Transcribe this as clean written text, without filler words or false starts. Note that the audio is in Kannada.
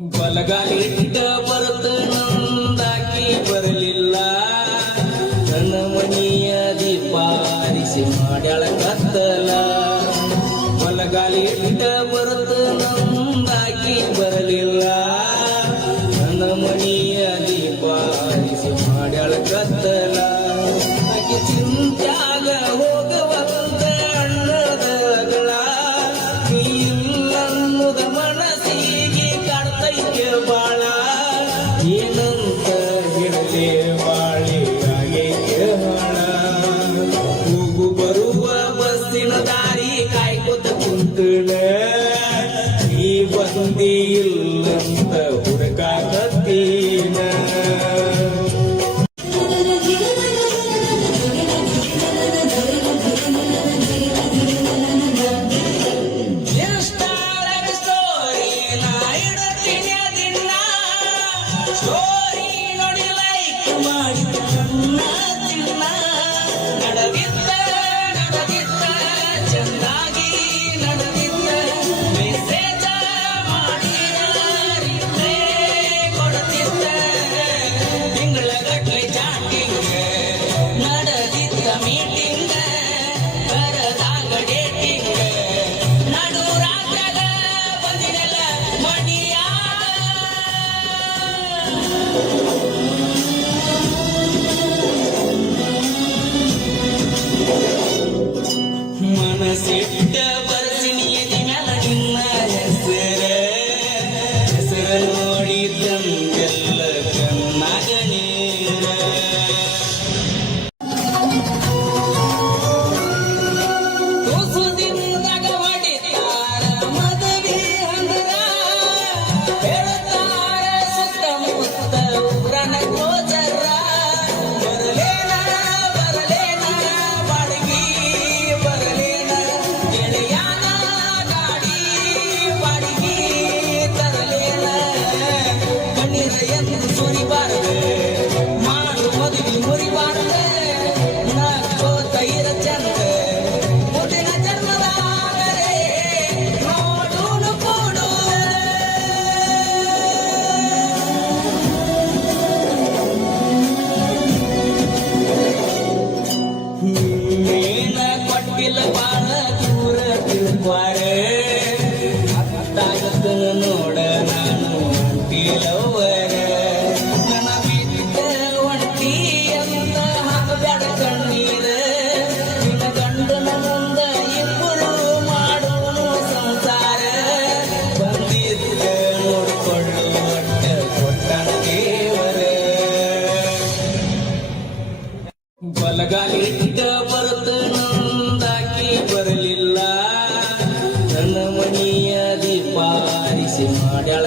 ಬಲಗಾಲಿಟ್ಟ ಬರುತ್ತ ನಂದಾಕಿ ಬರಲಿಲ್ಲ ನನ್ನ ಮನೆಯ ದೀಪ ಆರಿಸಿ ಮಾಡ್ಯಾಳ ಕತ್ತಲ ಬಲಗಾಲಿಟ್ಟ ಬರುತ್ತ ನಂದಾಕಿ ಬರಲಿಲ್ಲ ನನ್ನ ಮನೆಯ ದೀಪ ಆರಿಸಿ ಮಾಡ್ಯಾಳ ಕತ್ತಲ ಆಕೆ ಚಿಂತ್ಯಾಗ ಹೋಗವಂತ ಅಣ್ಣದಗಳ ನೀಲ್ಲನ್ನುದ ಮನಸ್ಸಿಗೆ ಕಾಡ್ತೈತೆ ಬಾಳ ಏನಂತ ಹೇಳಲೆ ಬಾಳಿ ಆಗೈತೆ ಹಾಳ ಹೋಗು ಬರುವ ಬಸ್ಸಿನ ದಾರಿ ಕಾಯ್ಕೊತ ಕುಂತಳ ನೀ ಬಂದಿ ಇಲ್ಲಂತ ಹುಡುಕಾಕತ್ತೀನ ಸ್ಟೋರಿ ನೋಡಿ ಲೈಕ್ ಮಾಡಿ ನಡೆದಿದ್ದ ಚಂದಾಗಿ ನಡೆದಿದ್ದ ಮೆಸೇಜ ಮಾಡಿ ಕೊಡುತ್ತಿದ್ದ ತಿಂಗಳ ಗಟ್ಟಲೆ ಚಾಟಿಂಗ್ ನಡೆದಿದ್ದ ಮೀಟಿಂಗ್ ಬರದಾಗ ಡೇಟಿಂಗ್ ನಡು ರಾತ್ರಾಗ ಬಂದಿರಲ್ಲ ಮಣಿಯ ಮನಸ್ಸಿಟ್ಟ ಬರ್ಸಿನಿ ಎದಿ ಮ್ಯಾಲ ನಿನ್ನ ಹೆಸರ ನೋಡಿ ತಂದೆಲ್ಲ ಕಣ್ಣಾಗ ನೀರ ತುಸುದಿಂದಾಗ ಹೊಡಿತಾರ ಮದುವೆ ಅಂದ್ರ ಹೇಳ್ತಾರ ಸುತ್ತಮುತ್ತ ಊರನ ಗೋಚರ ಬರಲೇನ ಬಾಡಿಗೆ ಬರಲೇನ ಗೆಳೆಯಾನ ಗಾಡಿ ಬಾಡಿಗೆ ತರಲೇನ ಕಣ್ಣೀರ ಎಂದು ಸುರಿಬಾರದೆ ಮಾಡು ಮದುವೆ ಮುರಿಬಾರದೆ ನಕ್ಕೋತ ಇರ ಚಂದ ಮುಂದಿನ ಜನ್ಮದಾದರೆ ನೋಡೂನು ಕೂಡು ಮೇನ ಕೊಟ್ಟಿಲ್ಲ ಬಾಳ ದೂರ ತಿಳ್ಕ್ವಾರೆ ಅತ್ತಾಗತ್ತ ನೋಡ ನಾನು ಹೊಂಟಿಲವರ ನನ್ನ ಬಿಟ್ಟ ಹೊಂಟಿ ಅಂತ ಹಾಕಬ್ಯಾಡ ಕಣ್ಣೀರ ನಿನ್ನ ಗಂಡನ ಮುಂದ ಇಬ್ಬರು ಮಾಡೋನು ಸಂಸಾರ ಬಂದಿದ್ದ ನೋಡಿಕೊಳ್ಳು ಒಟ್ಟ ಕೊಟ್ಟಣ ದೇವರ ಬಲಗಾಲಿಟ್ಟ ಬರುತ್ತ ನಂದಾಕಿ ಬರಲಿಲ್ಲ ನನ್ನ ಮನೆಯ ದೀಪ ಆರಿಸಿ ಮಾಡ್ಯಾಳ